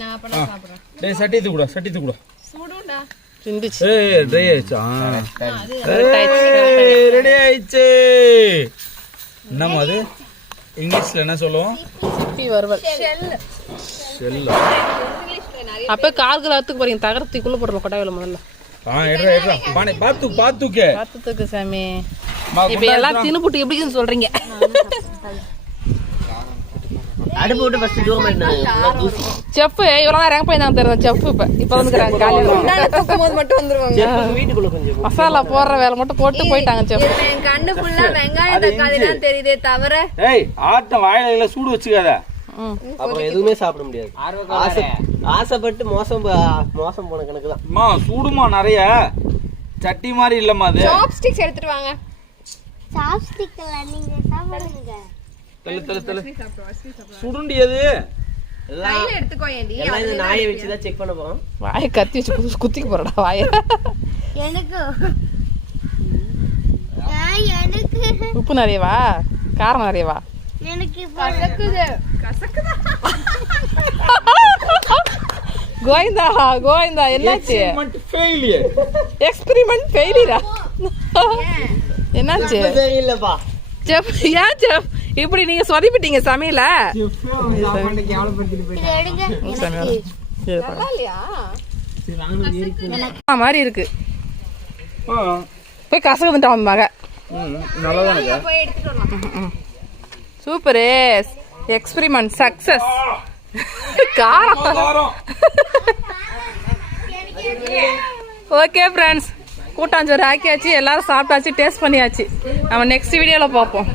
நான் அப்பலாம் சாப்பிடுறேன். டேய் சட்டி தூக்குடா. சூடுடா. சிந்திச்சு. ஏய் ட்ரை ஆயிடுச்சு. ரெடி ஆயிடுச்சு. என்னம்மா அது? இங்கிலீஷ்ல என்ன சொல்லுவோம்? சிப்பி வறுவல். ஷெல். அப்ப கால்குல அத்துக்கு போறீங்க தகரத்துக்குள்ள போடுறோம் கொட்டாயில முதல்ல. எடுறா. பானை பாத்துக்கு. பாத்துக்கு சாமி. இப்ப எல்லாம் தினுபுட்டு எப்படின்னு சொல்றீங்க? அடுப்பு விட்டு ஃபர்ஸ்ட் தூரம் பண்ணிட்டு செஃப் இவ்வளவு நேரம் எங்க போய் நான் தெரியும் செஃப் இப்ப வந்துக்கறாங்க காலையில தூக்கும்போது மட்டும் வந்துருவாங்க. செஃப் வீட்டுக்குள்ள கொஞ்சம் மசாலா போடுற வேலை மட்டும் போட்டு போயிட்டாங்க செஃப். என் கண்ணு ஃபுல்லா வெங்காயம் தக்காளி தான் தெரியுதே தவிர ஏய் ஆட்டம் வாயில சூடு வச்சுக்காத. அப்புறம் எதுவுமே சாப்பிட முடியாது. ஆசைப்பட்டு மோசம் போன கணக்கு தான். அம்மா சூடுமா நிறைய சட்டி மாதிரி இல்லம்மா அது. சாப்ஸ்டிக்ஸ் எடுத்துட்டு வாங்க. சாப்ஸ்டிக்ல நீங்க சாப்பிடுங்க. தல சுடுண்டி அது கையில எடுத்துக்கோ ஏண்டி. எல்லாம் இந்த நாயை வச்சு தான் செக் பண்ண போறோம். வாயை கத்தி வச்சு குத்திக்க போறடா வாயை. எனக்கு உப்பு நிறையவா காரம் நிறையவா? எனக்கு கசக்குதா. கோவிந்தா என்னாச்சு? எக்ஸ்பெரிமெண்ட் ஃபெயிலியரா? என்னாச்சு தெரியலப்பா செஃப்? ஏன் செஃப் இப்படி நீங்க சொதப்பிட்டீங்க சமையல? மாதிரி இருக்கு போய் கசக வந்துட்டான் மக. Super experiment success. காரம். ஓகே ஃப்ரெண்ட்ஸ் கூட்டாஞ்சோறு ஆக்கியாச்சு எல்லாரும் சாப்பிட்டாச்சு டேஸ்ட் பண்ணியாச்சு. நம்ம நெக்ஸ்ட் வீடியோல பார்ப்போம்.